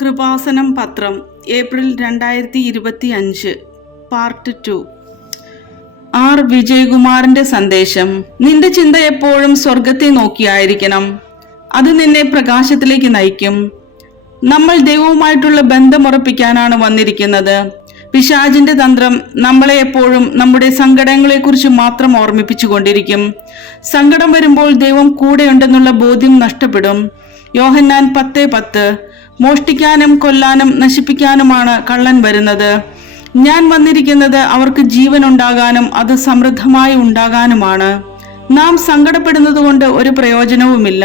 കൃപാസനം പത്രം April 2025 part 2. R വിജയകുമാറിന്റെ സന്ദേശം. നിന്റെ ചിന്ത എപ്പോഴും സ്വർഗത്തെ നോക്കിയായിരിക്കണം. അത് നിന്നെ പ്രകാശത്തിലേക്ക് നയിക്കും. നമ്മൾ ദൈവവുമായിട്ടുള്ള ബന്ധമുറപ്പിക്കാനാണ് വന്നിരിക്കുന്നത്. പിശാചിന്റെ തന്ത്രം നമ്മളെ എപ്പോഴും നമ്മുടെ സങ്കടങ്ങളെക്കുറിച്ച് മാത്രം ഓർമ്മിപ്പിച്ചുകൊണ്ടിരിക്കും. സങ്കടം വരുമ്പോൾ ദൈവം കൂടെയുണ്ടെന്നുള്ള ബോധ്യം നഷ്ടപ്പെടും. യോഹന്നാൻ 10:10. മോഷ്ടിക്കാനും കൊല്ലാനും നശിപ്പിക്കാനുമാണ് കള്ളൻ വരുന്നത്. ഞാൻ വന്നിരിക്കുന്നത് അവർക്ക് ജീവൻ ഉണ്ടാകാനും അത് സമൃദ്ധമായി ഉണ്ടാകാനുമാണ്. നാം സങ്കടപ്പെടുന്നത് കൊണ്ട് ഒരു പ്രയോജനവുമില്ല.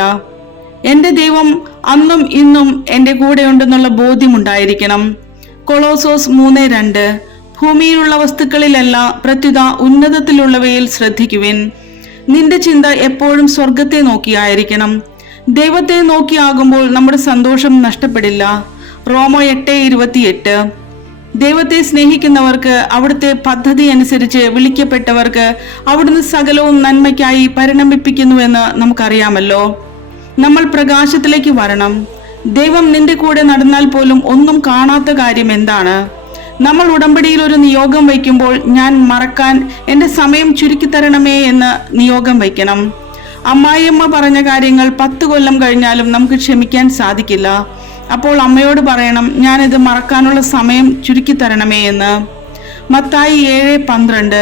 എൻ്റെ ദൈവം അന്നും ഇന്നും എൻ്റെ കൂടെയുണ്ടെന്നുള്ള ബോധ്യമുണ്ടായിരിക്കണം. കൊളോസോസ് 3:2. ഭൂമിയിലുള്ള വസ്തുക്കളിലല്ല, പ്രത്യുത ഉന്നതത്തിലുള്ളവയിൽ ശ്രദ്ധിക്കുവിൻ. നിന്റെ ചിന്ത എപ്പോഴും സ്വർഗത്തെ നോക്കിയായിരിക്കണം. ദൈവത്തെ നോക്കിയാകുമ്പോൾ നമ്മുടെ സന്തോഷം നഷ്ടപ്പെടില്ല. റോമോ 8:28. ദൈവത്തെ സ്നേഹിക്കുന്നവർക്ക്, അവിടുത്തെ പദ്ധതി അനുസരിച്ച് വിളിക്കപ്പെട്ടവർക്ക് അവിടുന്ന് സകലവും നന്മയ്ക്കായി പരിണമിപ്പിക്കുന്നുവെന്ന് നമുക്കറിയാമല്ലോ. നമ്മൾ പ്രകാശത്തിലേക്ക് വരണം. ദൈവം നിന്റെ കൂടെ നടന്നാൽ പോലും ഒന്നും കാണാത്ത കാര്യം എന്താണ്? നമ്മൾ ഉടമ്പടിയിൽ ഒരു നിയോഗം വയ്ക്കുമ്പോൾ, ഞാൻ മറക്കാൻ എൻ്റെ സമയം ചുരുക്കിത്തരണമേ എന്ന് നിയോഗം വയ്ക്കണം. അമ്മായിയമ്മ പറഞ്ഞ കാര്യങ്ങൾ 10 കൊല്ലം കഴിഞ്ഞാലും നമുക്ക് ക്ഷമിക്കാൻ സാധിക്കില്ല. അപ്പോൾ അമ്മയോട് പറയണം, ഞാനിത് മറക്കാനുള്ള സമയം ചുരുക്കിത്തരണമേ എന്ന്. മത്തായി 7:12.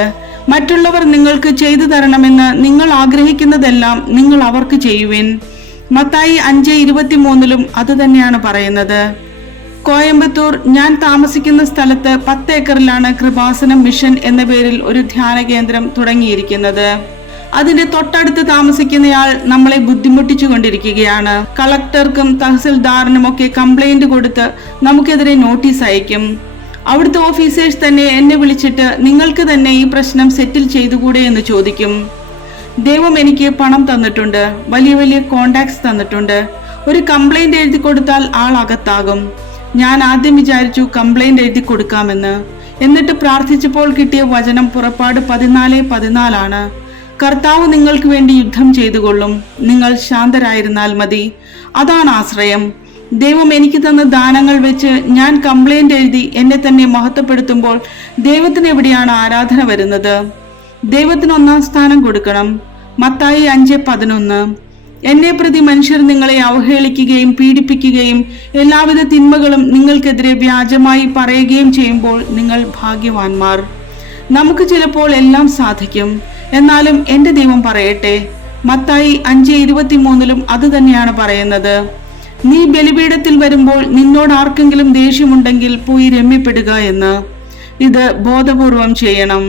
മറ്റുള്ളവർ നിങ്ങൾക്ക് ചെയ്തു തരണമെന്ന് നിങ്ങൾ ആഗ്രഹിക്കുന്നതെല്ലാം നിങ്ങൾ അവർക്ക് ചെയ്യുവിൻ. മത്തായി 5:23 അത് തന്നെയാണ് പറയുന്നത്. കോയമ്പത്തൂർ, ഞാൻ താമസിക്കുന്ന സ്ഥലത്ത് 10 ഏക്കറിലാണ് കൃപാസനം മിഷൻ എന്ന പേരിൽ ഒരു ധ്യാന കേന്ദ്രം തുടങ്ങിയിരിക്കുന്നത്. അതിന്റെ തൊട്ടടുത്ത് താമസിക്കുന്നയാൾ നമ്മളെ ബുദ്ധിമുട്ടിച്ചു കൊണ്ടിരിക്കുകയാണ്. കളക്ടർക്കും തഹസിൽദാറിനും ഒക്കെ കംപ്ലൈന്റ് കൊടുത്ത് നമുക്കെതിരെ നോട്ടീസ് അയക്കും. അവിടുത്തെ ഓഫീസേഴ്സ് തന്നെ എന്നെ വിളിച്ചിട്ട്, നിങ്ങൾക്ക് തന്നെ ഈ പ്രശ്നം സെറ്റിൽ ചെയ്തുകൂടെ എന്ന് ചോദിക്കും. ദൈവം എനിക്ക് പണം തന്നിട്ടുണ്ട്, വലിയ വലിയ കോണ്ടാക്ട്സ് തന്നിട്ടുണ്ട്. ഒരു കംപ്ലൈന്റ് എഴുതി കൊടുത്താൽ ആൾ അകത്താകും. ഞാൻ ആദ്യം വിചാരിച്ചു കംപ്ലൈന്റ് എഴുതി കൊടുക്കാമെന്ന്. എന്നിട്ട് പ്രാർത്ഥിച്ചപ്പോൾ കിട്ടിയ വചനം പുറപ്പാട് 14:14. കർത്താവ് നിങ്ങൾക്ക് വേണ്ടി യുദ്ധം ചെയ്തുകൊള്ളും, നിങ്ങൾ ശാന്തരായിരുന്നാൽ മതി. അതാണ് ആശ്രയം. ദൈവം എനിക്ക് തന്ന ദാനങ്ങൾ വെച്ച് ഞാൻ കംപ്ലൈന്റ് എഴുതി എന്നെ തന്നെ മഹത്വപ്പെടുത്തുമ്പോൾ ദൈവത്തിന് എവിടെയാണ് ആരാധന വരുന്നത്? ദൈവത്തിന് 1-ാം സ്ഥാനം കൊടുക്കണം. മത്തായി 5:11. എന്നെ പ്രതി മനുഷ്യർ നിങ്ങളെ അവഹേളിക്കുകയും പീഡിപ്പിക്കുകയും എല്ലാവിധ തിന്മകളും നിങ്ങൾക്കെതിരെ വ്യാജമായി പറയുകയും ചെയ്യുമ്പോൾ നിങ്ങൾ ഭാഗ്യവാന്മാർ. നമുക്ക് ചിലപ്പോൾ എല്ലാം സാധിക്കും. എന്നാലും എൻ്റെ ദൈവം പറയട്ടെ. മത്തായി 5:23 അത് തന്നെയാണ് പറയുന്നത്. നീ ബലിപീഠത്തിൽ വരുമ്പോൾ നിന്നോട് ആർക്കെങ്കിലും ദേഷ്യമുണ്ടെങ്കിൽ പോയി രമ്യപ്പെടുക എന്ന്. ഇത് ബോധപൂർവം ചെയ്യണം.